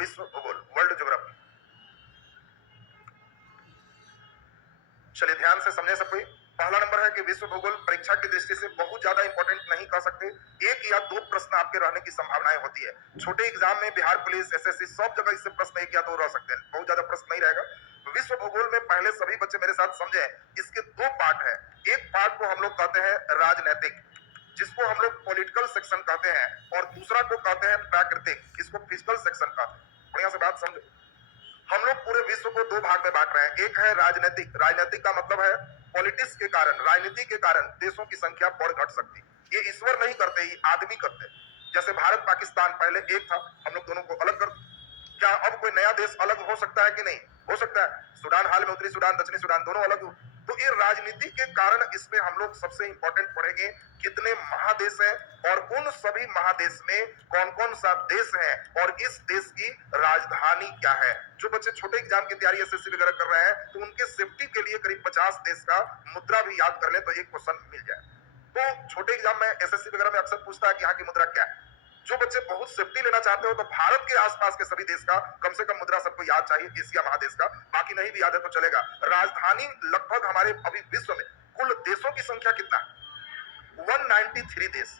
विश्व भूगोल, world geography. चलिए ध्यान से समझे सब कोई। पहला नंबर है कि विश्व भूगोल परीक्षा की दृष्टि से बहुत ज्यादा इंपॉर्टेंट नहीं कह सकते, एक या दो प्रश्न आपके रहने की संभावनाएं होती है। छोटे एग्जाम में बिहार पुलिस, एसएससी सब जगह इससे प्रश्न एक या दो रह सकते हैं, बहुत ज्यादा प्रश्न नहीं रहेगा। विश्व भूगोल में पहले सभी बच्चे मेरे साथ समझे, इसके दो पार्ट है। एक पार्ट को हम लोग कहते हैं राजनैतिक, जिसको हम लोग पॉलिटिकल सेक्शन कहते हैं, और दूसरा को कहते हैं प्राकृतिक, इसको फिजिकल सेक्शन कहते हैं। बढ़िया से बात समझो। हम लोग पूरे विश्व को दो भाग में बांट रहे हैं। एक है राजनीतिक, राजनीतिक का मतलब है पॉलिटिक्स के कारण, राजनीति के कारण देशों की संख्या बढ़ घट सकती। ये ईश्वर नहीं करते, ये आदमी करते। जैसे भारत पाकिस्तान पहले एक था, हम लोग दोनों को अलग कर, क्या अब कोई नया देश अलग हो सकता है कि नहीं? हो सकता है। सूडान हाल में उत्तरी सूडान, दक्षिणी सूडान दोनों अलग हो। तो ये राजनीति के कारण इसमें हम लोग सबसे इंपॉर्टेंट पढ़ेंगे कितने महादेश हैं और उन सभी महादेश में कौन कौन सा देश है और इस देश की राजधानी क्या है। जो बच्चे छोटे एग्जाम की तैयारी एसएससी वगैरह कर रहे हैं तो उनके सेफ्टी के लिए करीब 50 देश का मुद्रा भी याद कर ले तो एक क्वेश्चन मिल जाए। तो छोटे एग्जाम में एसएससी वगैरह में अक्सर पूछता है कि यहाँ की मुद्रा क्या है। जो बच्चे बहुत सेफ्टी लेना चाहते हो तो भारत के आसपास के सभी देश का कम से कम मुद्रा सबको याद चाहिए, एशिया महादेश का, बाकी नहीं भी याद है तो चलेगा। राजधानी लगभग हमारे अभी विश्व में कुल देशों की संख्या कितना है? 193 देश।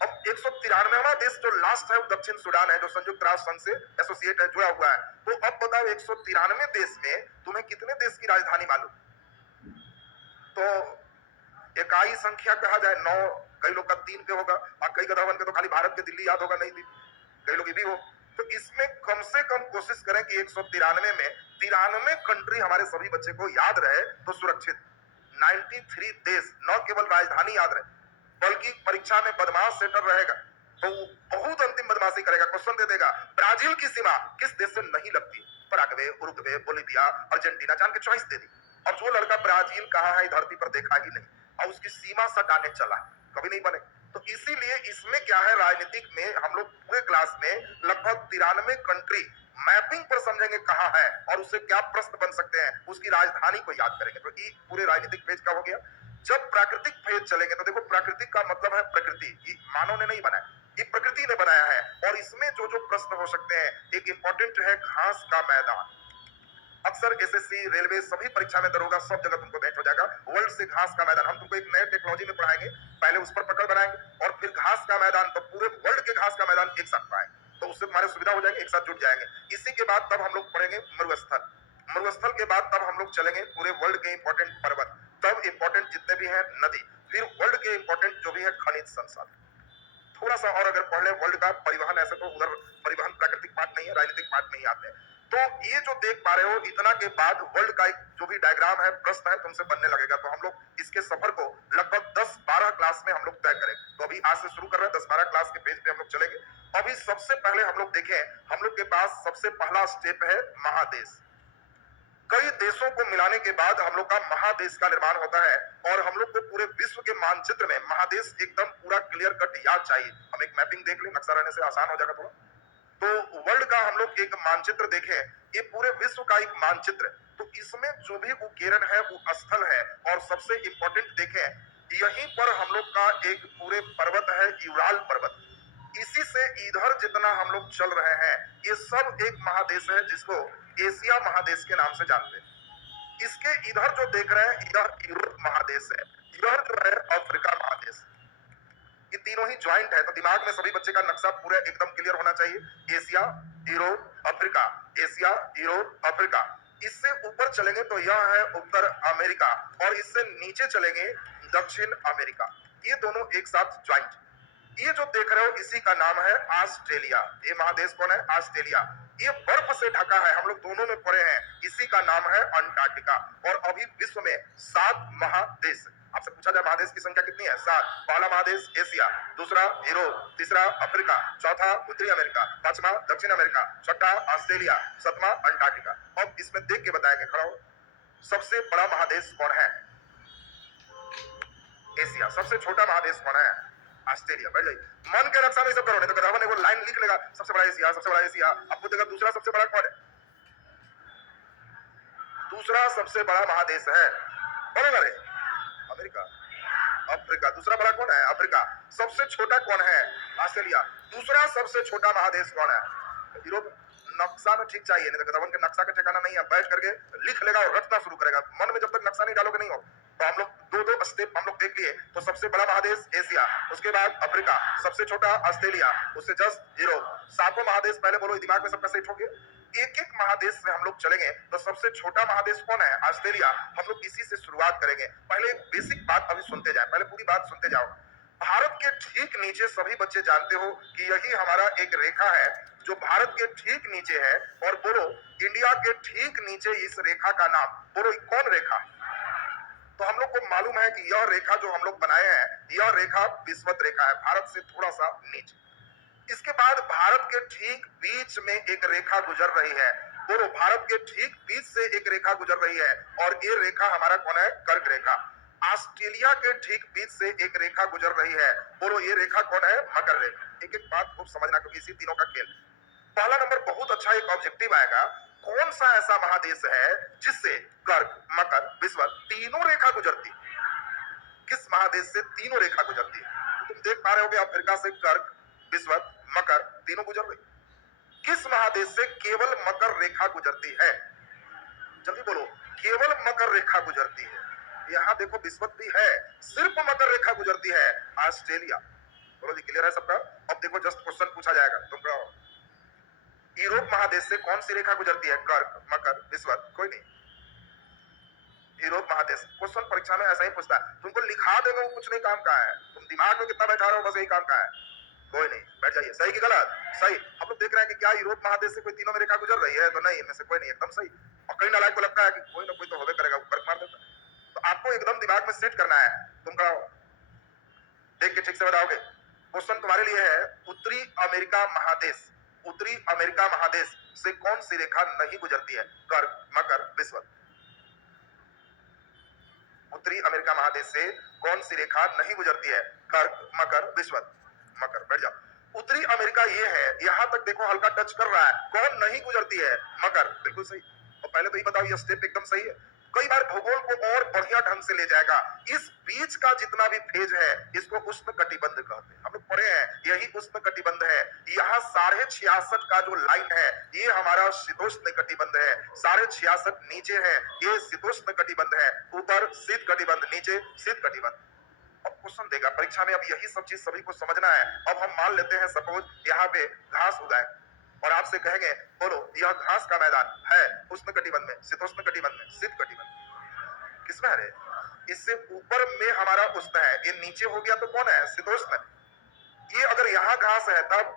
अब 193वां देश जो लास्ट है वो दक्षिण सूडान है, जो संयुक्त राष्ट्र संघ से एसोसिएट है, जुड़ा हुआ है। तो अब बताओ 193 देश में तुम्हें कितने देश की राजधानी मालूम? तो इकाई संख्या कहा जाए 9, कई लोग का 3 पे होगा, और कई गधावन के तो खाली भारत के दिल्ली याद होगा, नहीं दिल्ली, कई लोग ये भी हो। तो इसमें कम से कम कोशिश करें कि 193 में 93 कंट्री हमारे सभी बच्चे को याद रहे तो सुरक्षित। 93 देश, न केवल राजधानी याद रहे बल्कि परीक्षा में बदमाश सेटर रहेगा तो बहुत अंतिम बदमाशी करेगा, क्वेश्चन दे देगा ब्राजील की सीमा किस देश से नहीं लगती, पराग्वे, उरुग्वे, बोलिविया, अर्जेंटीना, जान के चॉइस दे दी। और जो लड़का ब्राजील कहा है धरती पर देखा ही नहीं और उसकी सीमा सटाने चला, कभी नहीं बने। तो इसीलिए इसमें क्या है, राजनीतिक में हम लोग पूरे क्लास में लगभग 93 कंट्री मैपिंग पर समझेंगे कहां है और उससे क्या प्रश्न बन सकते हैं, उसकी राजधानी को याद करेंगे। तो ये पूरे राजनीतिक पेज का हो गया। जब प्राकृतिक पेज चलेंगे तो देखो, प्राकृतिक का मतलब है प्रकृति, ये मानव ने नहीं बनाया, ये प्रकृति ने बनाया है। और इसमें जो जो प्रश्न हो सकते हैं, एक इंपॉर्टेंट है घास का मैदान। अक्सर एसएससी, रेलवे सभी परीक्षा में दरोगा सब जगह तुमको भेंट हो जाएगा, वर्ल्ड से घास का मैदान। हम तुमको एक नए टेक्नोलॉजी में पढ़ाएंगे, पहले उस पर पकड़ बनाएंगे और फिर घास का मैदान, तो पूरे वर्ल्ड के घास का मैदान एक साथ पाए तो उससे तुम्हारी सुविधा हो जाएगी, एक साथ जुट जाएंगे। इसी के बाद तब हम लोग पढ़ेंगे मरुस्थल, मरुस्थल के बाद तब हम लोग चलेंगे पूरे वर्ल्ड के इंपॉर्टेंट पर्वत, तब इंपॉर्टेंट जितने भी हैं नदी, फिर वर्ल्ड के इंपॉर्टेंट जो भी है खनिज संसाधन। थोड़ा सा और अगर पढ़ ले वर्ल्ड का परिवहन, ऐसे तो उधर परिवहन प्राकृतिक पार्ट नहीं है, राजनीतिक पार्ट में ही आते हैं। तो ये जो देख पा रहे हो, इतना के बाद वर्ल्ड का एक जो भी डायग्राम है, प्रश्न है, तुमसे बनने लगेगा। तो हम लोग इसके सफर को लगभग 10-12 क्लास में हम लोग तय करें। तो अभी आज से शुरू कर रहे हैं, 10-12 क्लास के पेज पे हम लोग चलेंगे। अभी सबसे पहले हम लोग देखें, हम लोग के पास सबसे पहला स्टेप है महादेश। कई देशों को मिलाने के बाद हम लोग का महादेश का निर्माण होता है और हम लोग को पूरे विश्व के मानचित्र में महादेश एकदम पूरा क्लियर कट याद चाहिए। हम एक मैपिंग देख लें, नक्शा रहने से आसान हो जाएगा थोड़ा। तो वर्ल्ड का हम लोग एक मानचित्र देखें, ये पूरे विश्व का एक मानचित्र। तो इसमें जो भी उकेरन है वो स्थल है, और सबसे इंपॉर्टेंट देखें, यहीं पर हम लोग का एक पूरे पर्वत है, यूराल पर्वत। इसी से इधर जितना हम लोग चल रहे हैं, ये सब एक महादेश है जिसको एशिया महादेश के नाम से जानते हैं। इसके इधर जो देख रहे हैं, यह यूरोप महादेश है, यह जो है अफ्रीका महादेश। ये तीनों ही ज्वाइंट है, तो दिमाग में सभी बच्चे का नक्शा पूरा एकदम क्लियर होना चाहिए। Asia, Europe, Africa, Asia, Europe, Africa. इससे ऊपर चलेंगे तो यह है उत्तर अमेरिका, और इससे नीचे चलेंगे दक्षिण अमेरिका। ये दोनों एक साथ ज्वाइंट। ये जो देख रहे हो इसी का नाम है ऑस्ट्रेलिया। ये महादेश कौन है? ऑस्ट्रेलिया। ये बर्फ से ढका है, हम लोग दोनों में पढ़े हैं, इसी का नाम है अंटार्कटिका। और अभी विश्व में 7 महादेश। आपसे पूछा जाए महादेश की संख्या कितनी है? 7। पहला महादेश एशिया, दूसरा यूरोप, तीसरा अफ्रीका, चौथा उत्तरी अमेरिका, पांचवा दक्षिण अमेरिका, छठा ऑस्ट्रेलिया, सातवां अंटार्कटिका। अब इसमें देख के बताएंगे, खड़ा हो। सबसे बड़ा महादेश कौन है? एशिया। सबसे छोटा महादेश कौन है? ऑस्ट्रेलिया। बैठ जाइए, मन के नक्शा में सब करो, नहीं तो गधावन एगो लाइन लिख लेगा, सबसे बड़ा एशिया, सबसे बड़ा एशिया। अब पूछेगा दूसरा सबसे बड़ा कौन है? दूसरा सबसे बड़ा महादेश है, बोलो रे, अमेरिका। अफ्रीका। दूसरा बड़ा कौन है? अफ्रीका। सबसे छोटा कौन है? ऑस्ट्रेलिया। दूसरा सबसे छोटा महादेश कौन है? यूरोप। नक्शा में ठीक चाहिए, नहीं तो गधवन के नक्शा का ठिकाना नहीं है। बैठ करके लिख लेगा और रटना शुरू करेगा। मन में जब तक नक्शा नहीं डालोगे नहीं हो। तो हम लोग दो दो स्टेप हम लोग देख लिए। तो सबसे बड़ा महादेश एशिया, उसके बाद अफ्रीका, सबसे छोटा ऑस्ट्रेलिया, उससे जस्ट यूरोप। सातों महादेश पहले बोलो, दिमाग में सबका सेट हो गया। एक एक महादेश से हम लोग चलेंगे। तो सबसे छोटा महादेश कौन है? ऑस्ट्रेलिया। हम लोग इसी से शुरुआत करेंगे। पहले एक बेसिक बात अभी सुनते जाए, पहले पूरी बात सुनते जाओ। भारत के ठीक नीचे सभी बच्चे जानते हो कि यही हमारा एक रेखा है जो भारत के ठीक नीचे है। और बोलो, इंडिया के ठीक नीचे इस रेखा का नाम बोलो, कौन रेखा? तो हम लोग को मालूम है कि यह रेखा जो हम लोग बनाए हैं, यह रेखा विषुवत रेखा है, भारत से थोड़ा सा नीचे। इसके बाद भारत के ठीक बीच में एक रेखा गुजर रही है। बोलो, भारत के ठीक बीच से एक रेखा गुजर रही है। और ये रेखा हमारा कौन है? कर्क रेखा। ऑस्ट्रेलिया के ठीक बीच से एक रेखा गुजर रही है। बोलो, ये रेखा कौन है? मकर रेखा। एक एक बात खूब समझना, क्योंकि इसी तीनों का खेल। पहला नंबर बहुत अच्छा एक ऑब्जेक्टिव आएगा। कौन सा ऐसा महादेश है जिससे कर्क, मकर, विषुवत तीनों रेखा गुजरती है? किस महादेश से तीनों रेखा गुजरती है? तो तुम देख पा रहे हो कि अफ्रीका से कर्क, विषुवत, मकर तीनों गुजर रही। किस महादेश से केवल मकर रेखा गुजरती है? जल्दी बोलो, केवल मकर रेखा गुजरती है। यहाँ देखो विषुवत भी है, सिर्फ मकर रेखा गुजरती है। ऑस्ट्रेलिया। बोलो जी, क्लियर है सबका? अब देखो जस्ट क्वेश्चन पूछा जाएगा तुमको। यूरोप महादेश से कौन सी रेखा गुजरती है? कर्क, मकर, विषुवत, कोई नहीं। यूरोप महादेश क्वेश्चन परीक्षा में ऐसा ही पूछता है। तुमको लिखा देंगे वो कुछ नहीं काम का है। तुम दिमाग में कितना बैठा रहे हो, बस यही काम का है। कोई नहीं, बैठ जाइए। सही कि गलत? सही। हम लोग देख रहे हैं कि क्या यूरोप महादेश से कोई तीनों में रेखा गुजर रही है? तो नहीं, इनमें से कोई नहीं, एकदम सही। और कई नालायक को लगता है कि कोई ना कोई तो होवे करेगा, वो कर्क मार देता है। तो आपको एकदम दिमाग में सेट करना है। तुम कराओ, देख के ठीक से बताओगे। क्वेश्चन तुम्हारे लिए है, उत्तरी अमेरिका महादेश, उत्तरी अमेरिका महादेश से कौन सी रेखा नहीं गुजरती है? कर्क, मकर, विषुवत। उत्तरी अमेरिका महादेश से कौन सी रेखा नहीं गुजरती है? कर्क, मकर, विषुवत। मकर, बैठ जाओ। उत्तरी अमेरिका ये है, यहां तक देखो हल्का टच कर रहा है। कौन नहीं गुजरती है? मकर, बिल्कुल सही। और पहले तो ये बताओ, ये स्टेप एकदम सही है। कई बार भूगोल को और बढ़िया ढंग से ले जाएगा। इस बीच का जितना भी फेज है, इसको उष्ण कटिबंध कहते हैं। हम लोग पढ़े हैं, यही उष्ण कटिबंध है। यहाँ 66.5 का जो लाइन है, ये हमारा शीतोष्ण कटिबंध है। 66.5 नीचे है, ये शीतोष्ण कटिबंध है। ऊपर शीत कटिबंध, नीचे शीत कटिबंध। अब क्वेश्चन देगा परीक्षा में, अब यही सब चीज सभी को समझना है। अब हम मान लेते हैं सपोज यहाँ पे घास उगाए और आपसे कहेंगे बोलो, यह घास का मैदान है उष्ण कटिबंध में, शीतोष्ण कटिबंध में, शीत कटिबंध। किसमें है? इससे ऊपर में हमारा उष्ण है, ये नीचे हो गया तो कौन है? शीतोष्ण। ये अगर यहाँ घास है तब,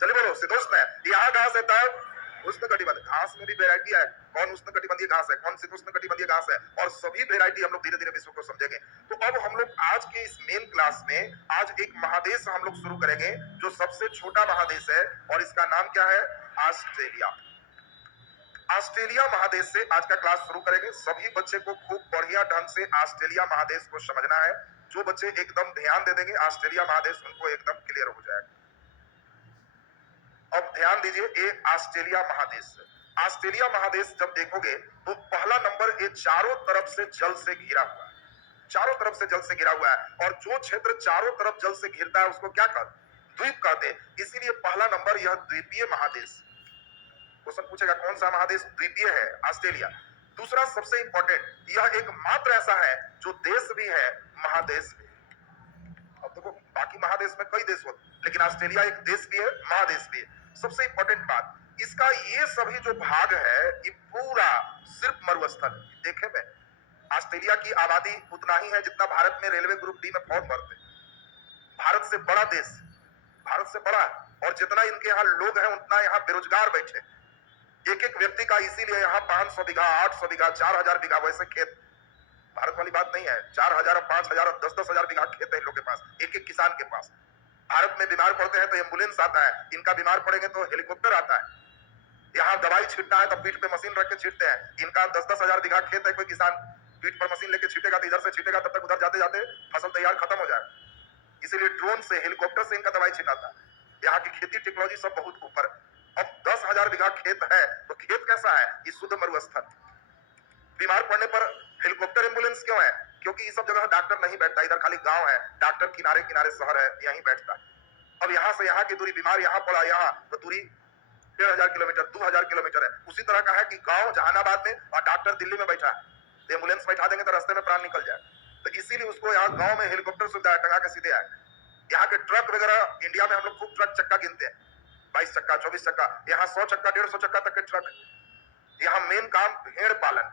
चलिए बोलो, शीतोष्ण है। यहाँ घास है तब उष्ण कटिबंध। घास में भी वेरायटी है, कौन उष्ण कटिबंधीय घास है, कौन शीतोष्ण कटिबंधीय घास है, और सभी वेरायटी हम लोग धीरे धीरे विश्व को समझेंगे। तो अब हम लोग आज के इस मेन क्लास में आज एक महादेश हम लोग शुरू करेंगे जो सबसे छोटा महादेश है, और इसका नाम क्या है? ऑस्ट्रेलिया। ऑस्ट्रेलिया महादेश से आज का क्लास शुरू करेंगे। सभी बच्चे को खूब बढ़िया ढंग से ऑस्ट्रेलिया महादेश को समझना है। जो बच्चे एकदम ध्यान दे देंगे ऑस्ट्रेलिया महादेश, उनको एकदम क्लियर हो जाएगा। अब ध्यान दीजिए, ये ऑस्ट्रेलिया महादेश। ऑस्ट्रेलिया महादेश जब देखोगे तो पहला नंबर, ये चारों तरफ से जल से घिरा हुआ है। चारों तरफ से जल से घिरा हुआ है, और जो क्षेत्र चारों तरफ जल से घिरता है उसको क्या कहते? द्वीप कहते हैं। इसीलिए पहला नंबर, यह द्वीपीय महादेश। क्वेश्चन पूछेगा कौन सा महादेश द्वीपीय है? ऑस्ट्रेलिया। दूसरा सबसे इंपॉर्टेंट, यह एक मात्र ऐसा है जो देश भी है, महादेश भी। अब देखो बाकी महादेश में कई देश होते, लेकिन ऑस्ट्रेलिया एक देश भी है, महादेश भी है। सबसे इंपॉर्टेंट बात, इसका ये सभी जो भाग है, ये पूरा सिर्फ मरुस्थल। देखे में ऑस्ट्रेलिया की आबादी उतना ही है जितना भारत में रेलवे ग्रुप डी में फॉर्म भरते। भारत से बड़ा देश, भारत से बड़ा है, और जितना इनके यहाँ लोग हैं उतना यहाँ बेरोजगार बैठे। एक एक व्यक्ति का इसीलिए यहाँ 500 बीघा, 800 बीघा, 4000 बीघा वैसे खेत। भारत वाली बात नहीं है, 4000 और 5000 और 10-10 हजार बीघा खेत है इन लोग के पास, एक एक किसान के पास। भारत में बीमार पड़ते हैं तो एम्बुलेंस आता है, इनका बीमार पड़ेंगे तो हेलीकॉप्टर आता है। यहाँ दवाई छींटना है तो पीठ पे मशीन रख के छींटते हैं। इनका 10-10 हजार बीघा खेत है, कोई किसान पीठ पर मशीन लेके छींटेगा तो इधर से छींटेगा, तब तक उधर जाते जाते फसल तैयार खत्म हो जाएगा। इसीलिए ड्रोन से, हेलीकॉप्टर से इनका दवाई छिटाता है। यहाँ की खेती टेक्नोलॉजी सब बहुत ऊपर। अब 10,000 बीघा खेत है तो खेत कैसा है? ये शुद्ध मरुस्थल। बीमार पड़ने पर हेलीकॉप्टर एम्बुलेंस क्यों है? क्योंकि ये सब जगह डॉक्टर नहीं बैठता, इधर खाली गांव है, डॉक्टर किनारे किनारे शहर है, यहीं बैठता है। अब यहाँ से यहाँ की दूरी, बीमार यहाँ पड़ा यहाँ तो दूरी 1,500 किलोमीटर 2,000 किलोमीटर है। उसी तरह का है कि गांव जहानाबाद में और डॉक्टर दिल्ली में बैठा है, तो एम्बुलेंस बैठा देंगे तो रास्ते में प्राण निकल जाए। तो इसीलिए उसको यहाँ गांव में हेलीकॉप्टर सुविधा टंगा के सीधे आए। यहाँ के ट्रक वगैरह, इंडिया में हम लोग खूब ट्रक चक्का गिनते हैं, 22 चक्का 24 चक्का, यहाँ 100 चक्का 150 चक्का तक के ट्रक। यहाँ मेन काम भेड़ पालन,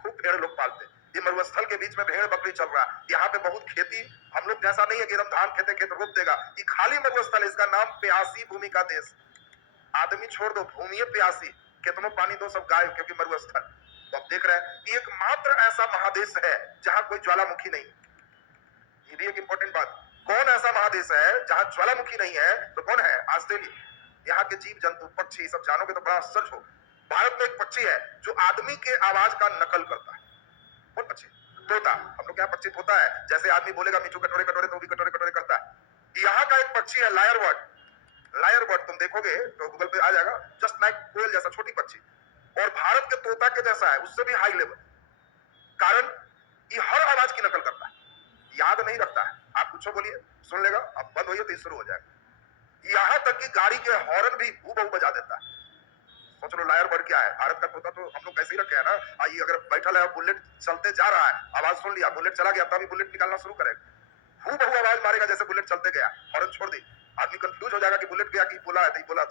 खूब भेड़ लोग पालते हैं। ये मरुस्थल के बीच में भेड़ बकरी चल रहा है। यहाँ पे बहुत खेती, हम लोग जैसा नहीं है कि एकदम धान खेते खेत रोप देगा। ये खाली मरुस्थल है, इसका नाम प्यासी भूमि का देश। आदमी छोड़ दो, भूमि है प्यासी, कितनों पानी दो सब गायब, क्योंकि मरुस्थल। तो आप देख रहे हैं कि एकमात्र ऐसा महादेश है जहां कोई ज्वालामुखी नहीं। ये भी एक इंपॉर्टेंट बात, कौन ऐसा महादेश है जहां ज्वालामुखी नहीं है? तो कौन है? ऑस्ट्रेलिया। यहाँ के जीव जंतु पक्षी सब जानोगे तो बड़ा आश्चर्य हो। भारत में एक पक्षी है जो आदमी के आवाज का नकल करता है। कौन पक्षी? तोता। हम लोग यहाँ पक्षी तोता है, जैसे आदमी बोलेगा मिठू कटोरे कटोरे तो वो भी कटोरे कटोरे करता है। यहाँ का एक पक्षी है लायर बर्ड। लायर बर्ड तुम देखोगे तो गूगल पे आ जाएगा, जस्ट लाइक कोयल जैसा छोटी पक्षी, और भारत के तोता के जैसा है, उससे भी हाई लेवल। कारण ये हर आवाज की नकल करता है, याद नहीं रखता है। आप कुछ बोलिए, सुन लेगा, अब बंद होइए तो शुरू हो जाएगा। यहां तक कि गाड़ी के हॉर्न भी हूबहू बजा देता है। सोच लो लायर बर्ड क्या है। भारत का तोता तो हम लोग कैसे ही रखे हैं ना। आइए, अगर बैठा है बुलेट चलते जा रहा है, आवाज सुन लिया, बुलेट चला गया, तभी बुलेट निकालना शुरू करेगा, हूबहू आवाज मारेगा जैसे बुलेट चलते गया, हॉर्न छोड़ दी। आदमी कंफ्यूज हो जाएगा कि बुलेट गया कि बोला है, तो बोला।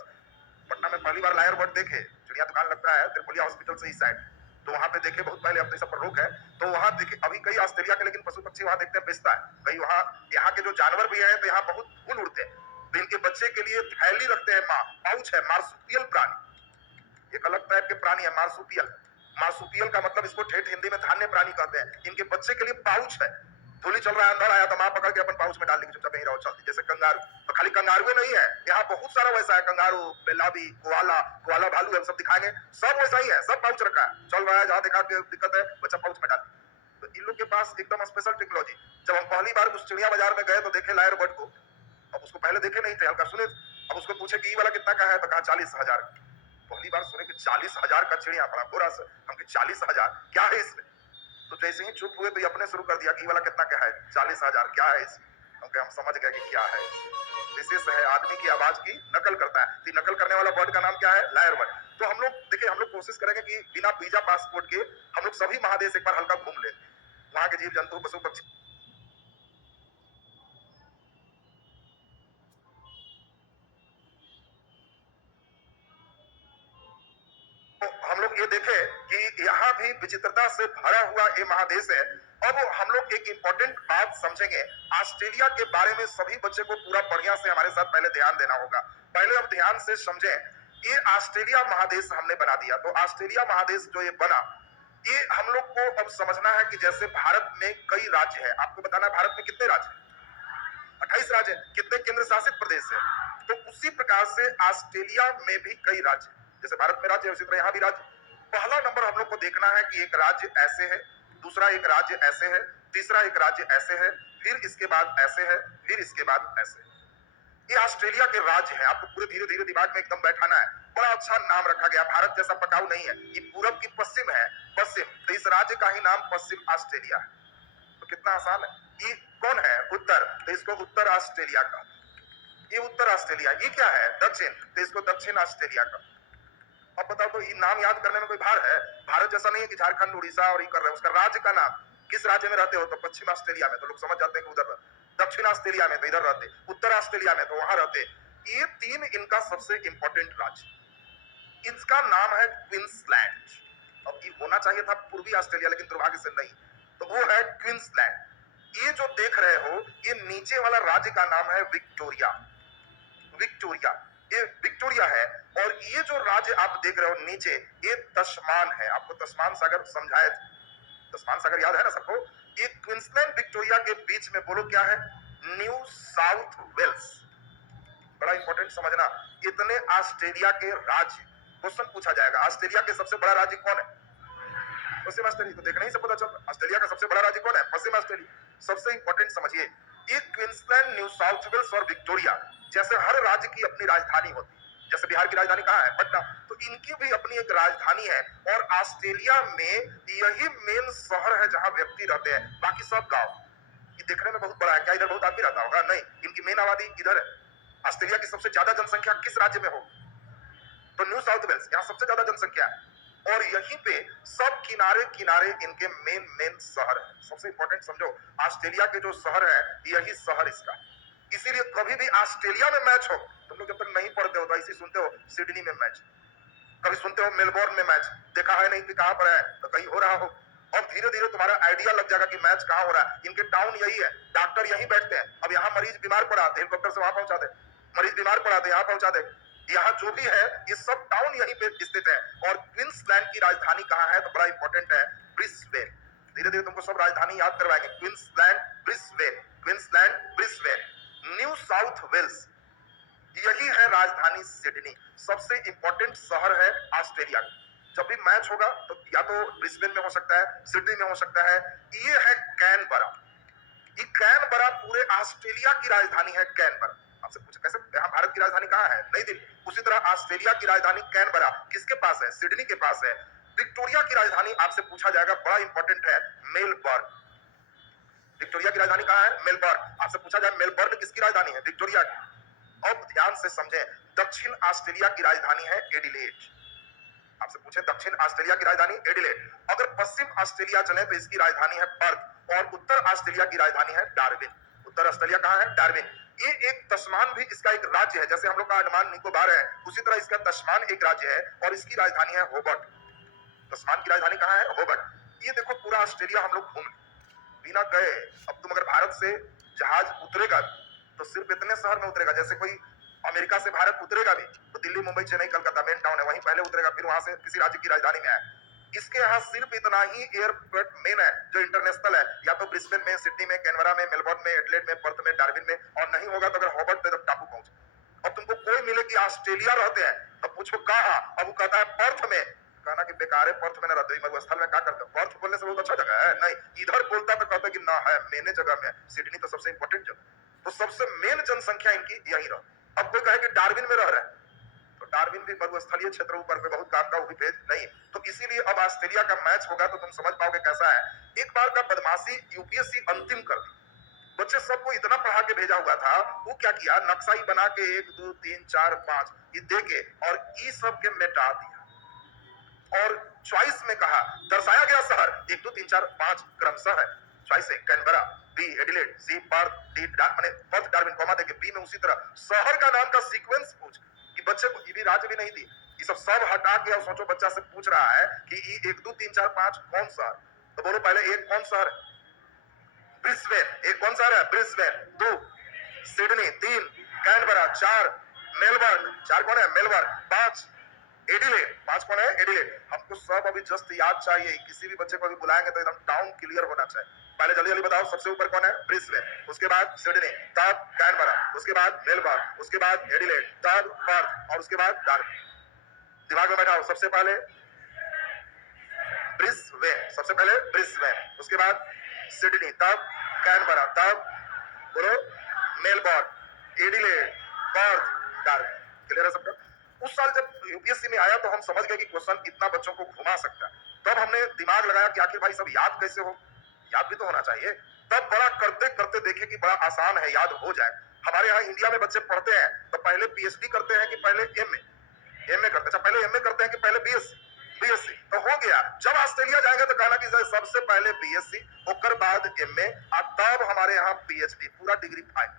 पटना में पहली बार लायर बर्ड देखे, चिड़िया दुकान लगता है त्रिपुलिया हॉस्पिटल से इस साइड, तो वहां पे देखे बहुत पहले, अब तो सब पर रोक है। तो वहां देखे, अभी कई ऑस्ट्रेलिया के लेकिन पशु पक्षी वहां देखते हैं बेचता है कई। वहां यहाँ के जो जानवर भी हैं तो यहाँ बहुत फूल उड़ते हैं, तो इनके बच्चे के लिए थैली रखते हैं, पाउच है, मार्सुपियल प्राणी, एक अलग टाइप के प्राणी है मार्सुपियल। मार्सुपियल का मतलब इसको ठेठ हिंदी में धान्य प्राणी कहते हैं। इनके बच्चे के लिए पाउच है, धूली चल रहा है, अंदर आया तो मां पकड़ के अपन पाउच में डाल देगी, चुपचाप यहीं रहो, चलती। जैसे कंगारू, तो खाली कंगारू नहीं है, यहाँ बहुत सारा वैसा है, कंगारू, बेलाबी, कोआला, कोआला भालू, हम सब दिखाएंगे, सब वैसा ही है, सब पाउच रखा है, चल रहा है, जहां देखा दिक्कत है बच्चा पाउच में डाल। तो इन लोग के पास एकदम स्पेशल टेक्नोलॉजी। जब हम पहली बार उस चिड़िया बाजार में गए तो देखे लायर बर्ड को, अब उसको पहले देखे नहीं थे, हल्का सुने, अब उसको पूछे कि ये वाला कितना का है, तो कहा 40,000। पहली बार सुने कि 40,000 का चिड़िया, बड़ा बुरा से हम 40,000 क्या है इसमें। तो जैसे ही चुप हुए तो ये अपने शुरू कर दिया कि वाला कितना क्या है, 40,000 क्या है इसमें। हम समझ गए कि क्या है, विशेष है, आदमी की आवाज की नकल करता है। तो नकल करने वाला बर्ड का नाम क्या है? Lyrebird. तो हम लोग देखिए, हम लोग कोशिश करेंगे कि बिना वीजा पासपोर्ट के हम लोग सभी महादेश एक बार हल्का घूम ले, वहां के जीव जंतु पशु पक्षी। तो हम लोग ये देखे कि यहाँ भी विचित्रता से भरा हुआ ये महादेश है। अब हम लोग एक इंपॉर्टेंट बात समझेंगे, ऑस्ट्रेलिया के बारे में सभी बच्चे को पूरा बढ़िया से हमारे साथ पहले ध्यान देना होगा। पहले अब ध्यान से समझें, ये ऑस्ट्रेलिया महादेश हमने बना दिया, तो ऑस्ट्रेलिया महादेश जो ये बना, ये हम लोग को अब समझना है कि जैसे भारत में कई राज्य है, आपको बताना है भारत में कितने राज्य है, 28 राज्य है, कितने केंद्र शासित प्रदेश है, तो उसी प्रकार से ऑस्ट्रेलिया में भी कई राज्य, जैसे भारत में राज्य है उसी तरह यहाँ भी राज्य। पहला नंबर हम लोग को देखना है कि एक राज्य ऐसे है, दूसरा एक राज्य ऐसे है, तीसरा एक राज्य ऐसे है, फिर इसके बाद ऐसे है, फिर इसके बाद ऐसे। ये ऑस्ट्रेलिया के राज्य है, आपको पूरे धीरे धीरे दिमाग में एकदम बैठाना है। बड़ा अच्छा नाम रखा गया, भारत जैसा पकाऊ नहीं है, ये पूरब की पश्चिम है, पश्चिम, तो इस राज्य का ही नाम पश्चिम ऑस्ट्रेलिया है। तो कितना आसान है। ये कौन है? उत्तर, तो इसको उत्तर ऑस्ट्रेलिया का। ये उत्तर ऑस्ट्रेलिया। ये क्या है? दक्षिण, तो इसको दक्षिण ऑस्ट्रेलिया का। अब बताओ, तो ये नाम याद करने में कोई भार है? भारत जैसा नहीं है कि झारखंड उड़ीसा और ये कर रहे हैं, उसका राज्य का नाम। किस राज्य में रहते हो? तो पश्चिम ऑस्ट्रेलिया में, तो लोग समझ जाते हैं कि उधर। दक्षिण ऑस्ट्रेलिया में तो इधर रहते, उत्तर ऑस्ट्रेलिया में तो वहां रहते। ये तीन इनका सबसे इंपॉर्टेंट राज्य। इसका नाम है क्वींसलैंड। अब ये होना चाहिए था पूर्वी ऑस्ट्रेलिया, लेकिन दुर्भाग्य से नहीं, तो वो है क्वींसलैंड। ये जो देख रहे हो, ये नीचे वाला राज्य का नाम है विक्टोरिया। विक्टोरिया, ये विक्टोरिया है। और ये जो राज्य आप देख रहे हो नीचे, ये तस्मान है। आपको तस्मान सागर समझाया, तस्मान सागर याद है ना सबको। ये क्वींसलैंड विक्टोरिया के बीच में बोलो क्या है? New South Wales. बड़ा इंपॉर्टेंट समझना, इतने ऑस्ट्रेलिया के राज्य। क्वेश्चन पूछा जाएगा, ऑस्ट्रेलिया के सबसे बड़ा राज्य कौन है? पश्चिम ऑस्ट्रेलिया। तो देखना ही सब पता चलता, ऑस्ट्रेलिया का सबसे बड़ा राज्य कौन है? पश्चिम ऑस्ट्रेलिया। सबसे इंपॉर्टेंट समझिए, ये क्वींसलैंड, न्यू साउथ वेल्स और विक्टोरिया, जैसे हर राज्य की अपनी राजधानी होती है। जैसे बिहार की राजधानी कहाँ है? पटना, तो इनकी भी अपनी एक राजधानी है। और ऑस्ट्रेलिया में यही मेन शहर है जहां व्यक्ति रहते हैं, बाकी सब गांव। ये देखने में बहुत बड़ा है, क्या इधर बहुत आदमी रहता होगा? नहीं, इनकी मेन आबादी इधर है। ऑस्ट्रेलिया की सबसे ज्यादा जनसंख्या किस राज्य में हो? तो न्यू साउथ वेल्स यहाँ सबसे ज्यादा जनसंख्या है और यहीं पे सब किनारे किनारे इनके मेन मेन शहर है। सबसे इंपॉर्टेंट समझो, ऑस्ट्रेलिया के जो शहर है यही शहर इसका। इसीलिए कभी भी ऑस्ट्रेलिया में मैच हो, तुम लोग जब तक नहीं पढ़ते हो तो ऐसे सुनते हो सिडनी में मैच, कभी सुनते हो मेलबोर्न में मैच, देखा है नहीं कि कहां पर है, तो कहीं हो रहा हो। और धीरे धीरे तुम्हारा आइडिया लग जाएगा कि मैच कहां हो रहा है। इनके टाउन यही है, डॉक्टर यहीं बैठते हैं। अब यहाँ मरीज बीमार पड़ा तो हेलीकॉप्टर से वहां पहुंचा दे, मरीज बीमार पड़ा तो यहाँ पहुंचा दे। यहाँ जो भी है ये सब टाउन यहीं पे स्थित है। और क्वींसलैंड की राजधानी कहाँ है तो बड़ा इंपॉर्टेंट है, ब्रिस्बेन। धीरे धीरे तुमको सब राजधानी याद करवाएंगे। Queensland Brisbane, Queensland Brisbane. New South Wales यही है राजधानी सिडनी। सबसे इंपॉर्टेंट शहर है ऑस्ट्रेलिया का। जब भी मैच होगा तो या तो ब्रिस्बेन में हो सकता है, सिडनी में हो सकता है। ये है कैनबरा। ये कैनबरा पूरे ऑस्ट्रेलिया की राजधानी है। कैनबरा आपसे पूछे कैसे यहाँ भारत की राजधानी कहाँ है, नई दिल्ली। उसी तरह ऑस्ट्रेलिया की राजधानी कैनबरा किसके पास है, सिडनी के पास है। विक्टोरिया की राजधानी आपसे पूछा जाएगा, बड़ा इंपॉर्टेंट है, मेलबर्न। विक्टोरिया की राजधानी कहाँ है, मेलबर्न। आपसे पूछा जाए मेलबर्न किसकी राजधानी है, विक्टोरिया की। अब ध्यान से समझें, दक्षिण ऑस्ट्रेलिया की राजधानी है एडिलेड। आपसे पूछे दक्षिण ऑस्ट्रेलिया की राजधानी एडिलेड। अगर पश्चिम ऑस्ट्रेलिया चले तो इसकी राजधानी है पर्थ और उत्तर ऑस्ट्रेलिया की राजधानी है डार्विन। उत्तर ऑस्ट्रेलिया कहाँ है, डार्विन। ये एक तस्मान भी इसका एक राज्य है, जैसे हम लोग का अंडमान निकोबार है, उसी तरह इसका तस्मान एक राज्य है और इसकी राजधानी है होबर्ट। तस्मान की राजधानी कहाँ है, होबर्ट। ये देखो पूरा ऑस्ट्रेलिया हम लोग घूम बिना गए। अब तुम अगर भारत से जहाज उतरेगा तो सिर्फ इतने शहर में उतरेगा, जैसे कोई अमेरिका से भारत उतरेगा भी तो दिल्ली, मुंबई, चेन्नई, कलकत्ता मेन टाउन है, वहीं पहले उतरेगा, फिर वहां से किसी राज्य की राजधानी में आए। इसके यहाँ सिर्फ इतना ही एयरपोर्ट मेन है जो इंटरनेशनल है, या तो ब्रिस्बेन में, सिडनी में, कैनबरा में, मेलबोर्न में, एडिलेड में, पर्थ में, डार्विन में, और नहीं होगा तो अगर हॉबर्ट पे टापू पहुंचे। अब तुमको कोई मिले कि ऑस्ट्रेलिया रहते हैं तब पूछो कहाँ, अब वो कहता है पर्थ में, कहना कि बेकार है, पर्थ में न रहते, मरुस्थल में क्या करते हो। पर्थ बोलने से बहुत अच्छा जगह है, नहीं इधर बोलता तो कहता कि ना है मेने जगह में, सिडनी तो सबसे इंपॉर्टेंट जगह, तो सबसे मेन जनसंख्या इनकी यही रहा। अब कोई कहे कि डार्विन में रह रहे हैं तो डार्विन भी मरुस्थलीय क्षेत्र ऊपर पे बहुत काम का, वो भी भेज नहीं। तो इसीलिए अब ऑस्ट्रेलिया का मैच होगा तो तुम समझ पाओगे कैसा है। एक बार का बदमाशी यूपीएससी अंतिम कर दी। बच्चे सबको इतना पढ़ा के भेजा हुआ था, वो क्या किया, नक्शा ही बना के 1 2 3 4 5 ये दे के और ई सब के मिटा दिया और चॉइस में कहा, दर्शाया गया शहर 1 2 3 4 5 क्रमशः है। चॉइस है कैनबरा, बी एडिलेड, सी पर्थ, डी माने पर्थ डार्विन, कॉमा देके बी में उसी तरह शहर का नाम का सीक्वेंस पूछ कि बच्चे को ये भी राज्य भी नहीं दी, ये सब हटा के और सोचो बच्चा से पूछ रहा है कि ये 1 2 3 4 5 कौन सा, तो बोलो पहले एक कौन सा है, ब्रिस्बेन। एक कौन सा है, ब्रिस्बेन। 2 सिडनी, 3 कैनबरा, 4 मेलबर्न, 4 कौन है, मेलबर्न, 5 एडिलेड, 5 कौन है, एडिलेड। हमको सब अभी जस्ट याद चाहिए, किसी भी बच्चे को भी बुलाएंगे तो एकदम टाउन क्लियर होना चाहिए। पहले जल्दी जल्दी बताओ, सबसे ऊपर कौन है, ब्रिस्बेन, उसके बाद सिडनी, तब कैनबरा, उसके बाद मेलबर्न, उसके बाद एडिलेड, तब पर्थ और उसके बाद डार्विन। दिमाग में बैठाओ, सबसे पहले ब्रिस्बेन, सबसे पहले ब्रिस्बेन, उसके बाद सिडनी, तब कैनबरा, तब बोलो Melbourne, Adelaide, Perth, Darwin. Clear है सबका। उस साल जब यूपीएससी में आया तो हम समझ गए कि क्वेश्चन इतना बच्चों को घुमा सकता है। तब हमने दिमाग लगाया कि आखिर भाई सब याद कैसे हो, याद भी तो होना चाहिए। तब बड़ा करते करते देखे कि बड़ा आसान है, याद हो जाए। हमारे यहाँ इंडिया में बच्चे पढ़ते हैं तो पहले पीएचडी करते हैं कि पहले एमए करते, अच्छा पहले एमए करते हैं कि पहले बीएससी तो हो गया। जब ऑस्ट्रेलिया जाएंगे तो कहना कि सबसे पहले बीएससी, उसके बाद एमए और तब हमारे यहाँ पीएचडी, पूरा डिग्री फाइल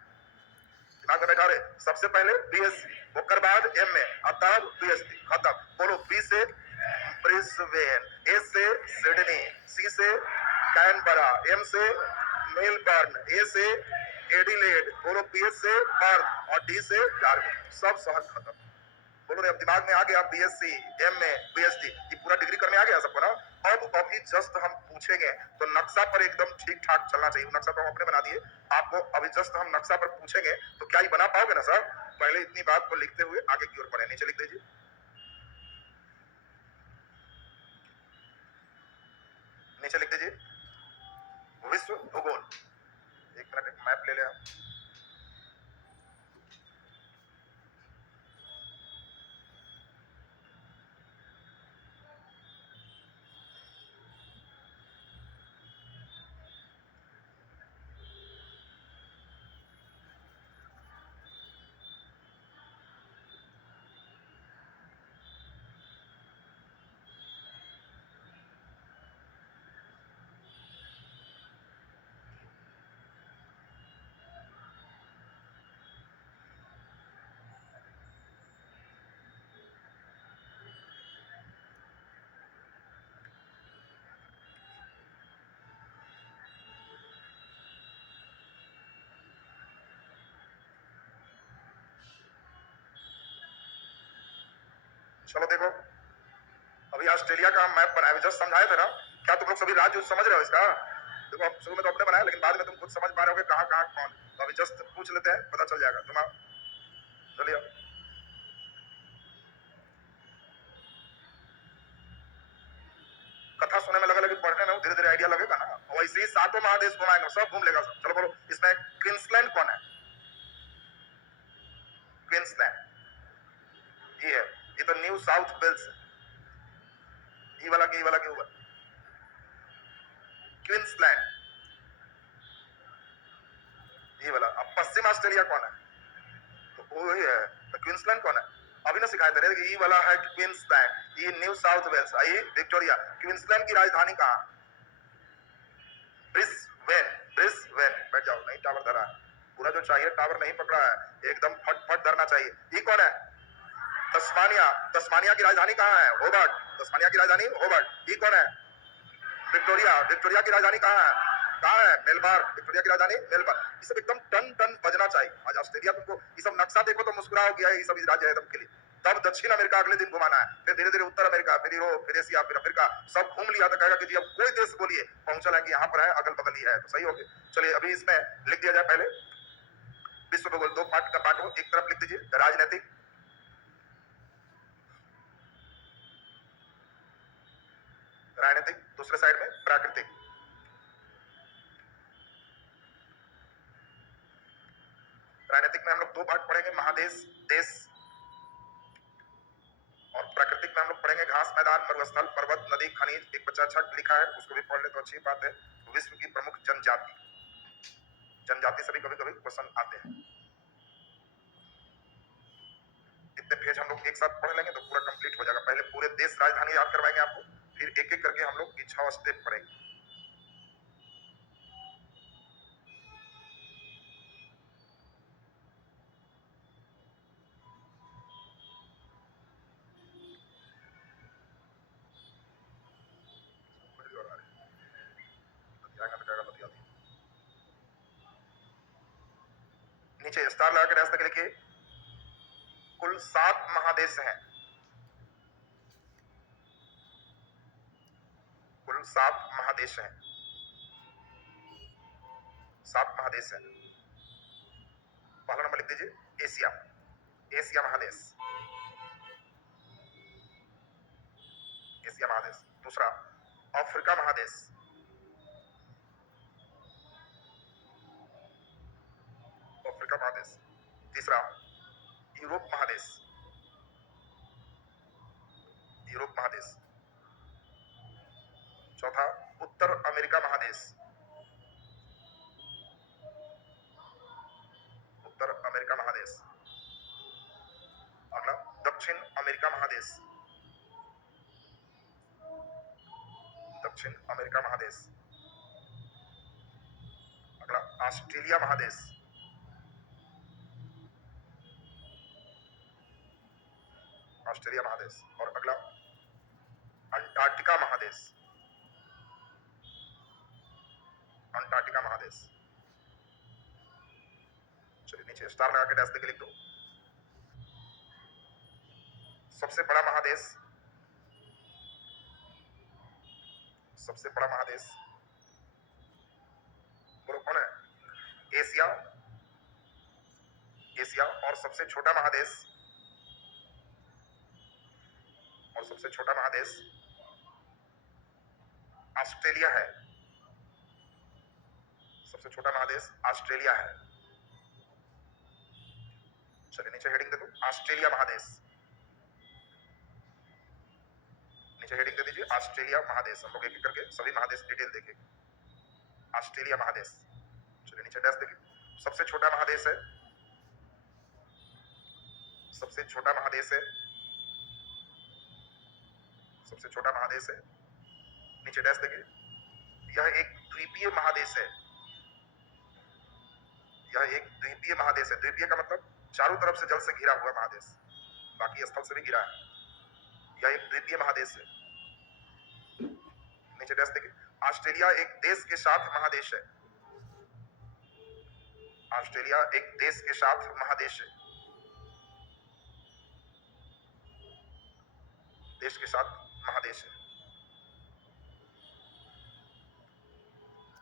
दिमाग में बैठा रहे। सबसे पहले बीएससी, उसके बाद एमए और तब पीएचडी, खत्म। बोलो बी से ब्रिस्बेन, ए से सिडनी, सी से कैनबरा, एम से मेलबर्न, ए से एडिलेड, बोलो पी से पर्थ और डी से डार्विन। सब शहर खत्म। बोलो रे, अब दिमाग में आ गया बीएससी, एमए, पीएचडी, ये पूरा डिग्री करने आ गया सबको ना। अब अभी जस्ट हम पूछेंगे तो नक्शा पर एकदम ठीक ठाक चलना चाहिए। नक्शा तो हम अपने बना दिए, आपको अभी जस्ट हम नक्शा पर पूछेंगे तो क्या ये बना पाओगे ना सर। पहले इतनी बात को लिखते हुए आगे की ओर बढ़े, नीचे लिख दीजिए, नीचे लिख दीजिए विश्व भूगोल। एक मिनट, एक मैप ले ले आप। चलो देखो, अभी ऑस्ट्रेलिया का मैप बनाया, जस्ट समझाए थे ना। क्या तुम लोग सभी राज्य समझ रहे हो इसका? देखो अब शुरू में तो अपने बनाया, लेकिन बाद में तुम खुद समझ पा रहे हो कहाँ कहाँ कौन। तो अभी जस्ट पूछ लेते हैं, पता चल जाएगा तुम्हारा। चलिए, कथा सुनने में लगा, लेकिन पढ़ने में धीरे धीरे आइडिया लगेगा ना। वैसे ही सातों महादेश घुमाएंगे, सब घूम लेगा सब। चलो बोलो, इसमें क्वींसलैंड कौन है? क्वींसलैंड ये है, ये तो न्यू साउथ वेल्स है। ये वाला के, ये वाला के ऊपर क्वींसलैंड, ये वाला। अब पश्चिम ऑस्ट्रेलिया कौन है? तो वही है। तो क्वींसलैंड कौन है? अभी ना सिखाए थे कि ये वाला है क्वींसलैंड, ये न्यू साउथ वेल्स, ये विक्टोरिया। क्वींसलैंड की राजधानी कहाँ? ब्रिस्बेन। ब्रिस्बेन। बैठ जाओ, नहीं टावर धरा है पूरा, जो चाहिए टावर नहीं पकड़ा है, एकदम फट फट धरना चाहिए। ये कौन है? तस्मानिया। तस्मानिया की राजधानी कहाँ है? होबर्ट। तस्मानिया की राजधानी होबर्ट। ये कौन है? विक्टोरिया। विक्टोरिया की राजधानी कहाँ है? कहाँ है? मेलबर्न। विक्टोरिया की राजधानी मेलबर्न। ये सब एकदम टन टन बजना चाहिए। आज ऑस्ट्रेलिया तुमको ये सब नक्शा देखो तो मुस्कुराओ गया, ये सब राज्य है एकदम के लिए। तब दक्षिण अमेरिका अगले दिन घुमाना है, फिर धीरे धीरे उत्तर अमेरिका, फिर यूरोप, फिर एशिया, फिर अफ्रीका, सब घूम लिया तो कहेगा कि जी अब कोई देश बोलिए पहुंचल है कि यहाँ पर है, अगल बगल ही है, तो सही हो गया। चलिए अभी इसमें लिख दिया जाए, पहले विश्व भूगोल दो पार्ट का पार्ट हो। एक तरफ लिख दीजिए राजनीतिक, राजनीतिक, दूसरे साइड में प्राकृतिक। राजनीतिक में हम लोग दो पार्ट पढ़ेंगे, महादेश, देश। और प्राकृतिक में हम लोग पढ़ेंगे घास मैदान, मरुस्थल, पर्वत, नदी, खनिज। एक बच्चा अच्छा लिखा है, उसको भी पढ़ ले तो अच्छी बात है। विश्व की प्रमुख जनजाति, जनजाति से भी कभी कभी क्वेश्चन आते हैं। इतने पेज हम लोग एक साथ पढ़ लेंगे तो पूरा कंप्लीट हो जाएगा। पहले पूरे देश राजधानी याद करवाएंगे आपको, फिर एक एक करके हम लोग 6 स्टेप पढ़ेंगे। नीचे स्टार लगा के रास्ते के लिखिए, कुल 7 महादेश हैं। कुल 7 महादेश हैं। 7 महादेश हैं। पहला नंबर लिख दीजिए एशिया, एशिया महादेश, एशिया महादेश। दूसरा अफ्रीका महादेश, अफ्रीका महादेश। तीसरा यूरोप महादेश, यूरोप महादेश। चौथा उत्तर अमेरिका महादेश, उत्तर अमेरिका महादेश। अगला दक्षिण अमेरिका महादेश, दक्षिण अमेरिका महादेश। अगला ऑस्ट्रेलिया महादेश, ऑस्ट्रेलिया महादेश। और अगला अंटार्कटिका महादेश, अंटार्कटिका महादेश। चलिए नीचे स्टार लगा के डैश देके लिख दो। सबसे बड़ा महादेश, सबसे बड़ा महादेश बोलो कौन है? Asia, Asia. और सबसे छोटा महादेश, और सबसे छोटा महादेश ऑस्ट्रेलिया है। सबसे छोटा महादेश ऑस्ट्रेलिया है। चलिए नीचे हेडिंग दे दो, ऑस्ट्रेलिया महादेश। नीचे हेडिंग दे दीजिए ऑस्ट्रेलिया महादेश। हम लोग एक एक करके सभी महादेश डिटेल देखेंगे। ऑस्ट्रेलिया महादेश। चलिए नीचे डैश देखिए, सबसे छोटा महादेश है, सबसे छोटा महादेश है, सबसे छोटा महादेश है। नीचे डैश देखिए, यह एक द्वीपीय महादेश है, यह एक द्वीपीय महादेश है। द्वीपीय का मतलब चारों तरफ से जल से घिरा हुआ महादेश, बाकी स्थल से भी घिरा है। यह एक द्वीपीय महादेश है। नीचे डैश देखिए, ऑस्ट्रेलिया एक देश के साथ महादेश है, ऑस्ट्रेलिया एक देश के साथ महादेश है। देश के साथ महादेश है।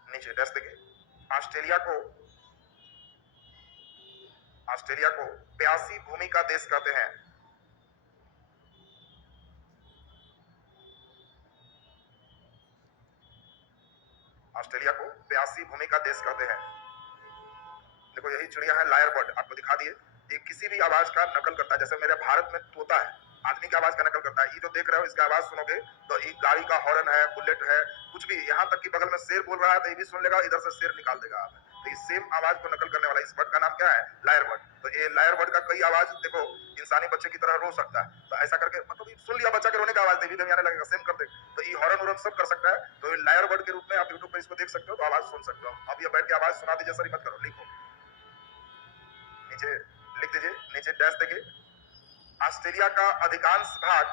नीचे डैश देखिए, ऑस्ट्रेलिया को प्यासी भूमि का देश कहते हैं। ऑस्ट्रेलिया को प्यासी भूमि का देश कहते हैं। देखो यही चिड़िया है लायर बर्ड, आपको दिखा दिए। ये किसी भी आवाज का नकल करता है, जैसे मेरे भारत में तोता है, आदमी की आवाज का नकल करता है। ये जो देख रहे हो इसका आवाज सुनोगे तो ये गाड़ी का हॉर्न है, बुलेट है, कुछ भी, यहाँ तक कि बगल में शेर बोल रहा है तो ये भी सुन लेगा, इधर से शेर निकाल देगा। तो ये सेम आवाज को नकल करने वाला इस बर्ड का नाम क्या है? Lyrebird. तो ये लायर बर्ड का कई आवाज देखो इंसानी बच्चे की तरह रो सकता है, तो ऐसा करके मतलब सुन लिया बच्चा के रोने का आवाज, देवी देवी आने लगेगा, सेम कर दे। तो ये हॉर्न उरन सब कर सकता है। तो ये लायर बर्ड के रूप में आप यूट्यूब पर इसको देख सकते हो, तो आवाज सुन सकते हो। अब ये बैठ के आवाज सुना दीजिए सर, मत करो, लिखो नीचे, लिख दीजिए नीचे डैश देखिए। ऑस्ट्रेलिया का अधिकांश भाग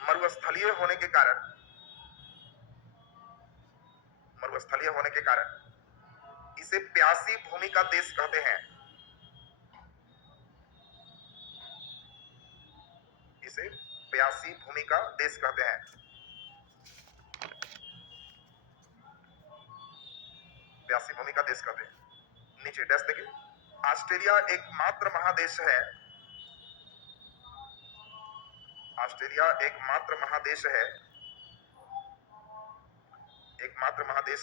मरुस्थलीय होने के कारण इसे प्यासी भूमि का देश कहते हैं। इसे प्यासी भूमि का देश कहते हैं। प्यासी भूमि का देश कहते हैं। नीचे डैश देखिए, ऑस्ट्रेलिया एकमात्र महादेश है, ऑस्ट्रेलिया एकमात्र महादेश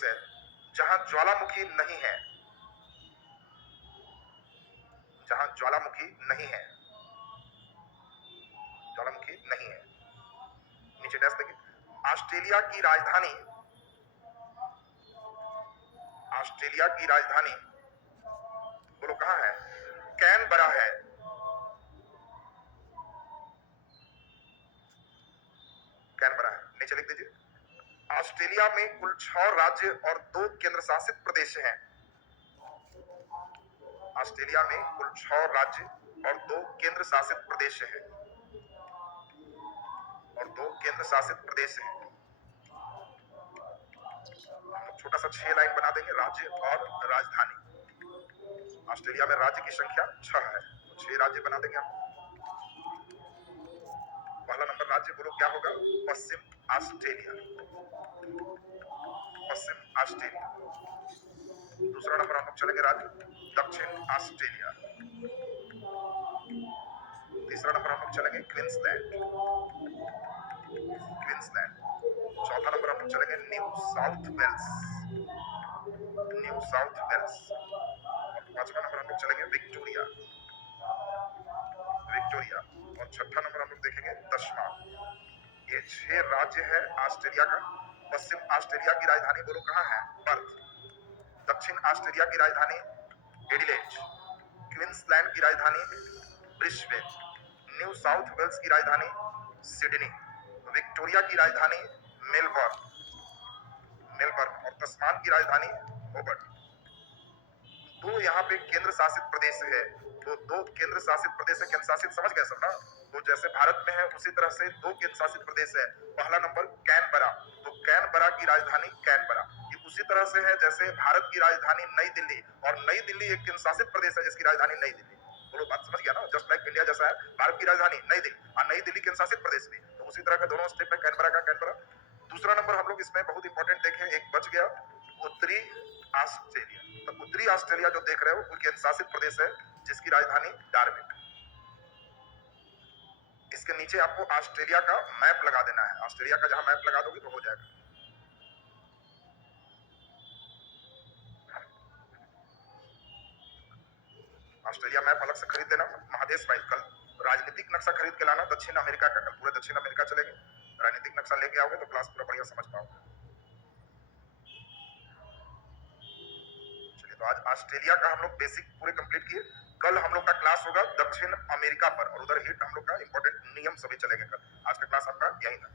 है जहां ज्वालामुखी नहीं है, जहां ज्वालामुखी नहीं है। नीचे डैश देखिए, ऑस्ट्रेलिया की राजधानी बोलो कहां है? कैनबरा है। नीचे लिख दीजिए, ऑस्ट्रेलिया में कुल 6 राज्य और 2 केंद्र शासित प्रदेश हैं। ऑस्ट्रेलिया में कुल 6 राज्य और 2 केंद्र शासित प्रदेश हैं। छोटा सा 6 लाइन बना देंगे, राज्य और राजधानी। ऑस्ट्रेलिया में राज्य की संख्या 6 है, तो 6 राज्य बना देंगे हम। पहला नंबर राज्य बोलो क्या होगा? पश्चिम ऑस्ट्रेलिया। दूसरा नंबर हम लोग चलेंगे राज्य दक्षिण ऑस्ट्रेलिया। तीसरा नंबर हम लोग चलेंगे क्वींसलैंड। चौथा नंबर हम लोग चलेंगे न्यू साउथ वेल्स। और पांचवा नंबर हम लोग चलेंगे विक्टोरिया। और छठा नंबर हम लोग देखेंगे तस्मान। ये 6 राज्य है ऑस्ट्रेलिया का। पश्चिम ऑस्ट्रेलिया की राजधानी बोलो कहां है? पर्थ। दक्षिण ऑस्ट्रेलिया की राजधानी एडिलेड। क्वींसलैंड की राजधानी ब्रिस्बेन। न्यू साउथ वेल्स की राजधानी सिडनी। विक्टोरिया की राजधानी मेलबर्न और तस्मान की राजधानी होबर्ट। 2 यहाँ पे केंद्र शासित प्रदेश है, तो 2 केंद्र शासित प्रदेश है। केंद्र शासित समझ गए सब ना? तो जैसे भारत में है उसी तरह से 2 केंद्र शासित प्रदेश है। पहला नंबर कैनबरा, तो कैनबरा की राजधानी कैनबरा। ये उसी तरह से है जैसे भारत की राजधानी नई दिल्ली, और नई दिल्ली एक केंद्र शासित प्रदेश है जिसकी राजधानी नई दिल्ली। बोलो बात समझ गया ना? जस्ट लाइक इंडिया जैसा है, भारत की राजधानी नई दिल्ली और नई दिल्ली केंद्र शासित प्रदेश भी, तो उसी तरह का दोनों स्टेप है कैनबरा। दूसरा नंबर हम लोग इसमें बहुत इंपॉर्टेंट देखें, एक बच गया उत्तरी ऑस्ट्रेलिया। तो उत्तरी ऑस्ट्रेलिया जो देख रहे हो वो केंद्र शासित प्रदेश है जिसकी राजधानी डार्विन। इसके नीचे आपको ऑस्ट्रेलिया का मैप लगा देना है। ऑस्ट्रेलिया का जहां मैप लगा दोगे तो हो जाएगा। ऑस्ट्रेलिया मैप अलग से खरीद देना, महादेश वाइज। कल राजनीतिक नक्शा खरीद के लाना दक्षिण अमेरिका का, कल पूरे दक्षिण अमेरिका चलेंगे। राजनीतिक नक्शा लेके आओगे तो क्लास पूरा बढ़िया समझ पाओगे। चलिए, तो आज ऑस्ट्रेलिया का हम लोग बेसिक पूरे कंप्लीट किए। कल हम लोग का क्लास होगा दक्षिण अमेरिका पर, और उधर हिट हम लोग का इंपॉर्टेंट नियम सभी चलेंगे कल। आज का क्लास आपका यही था।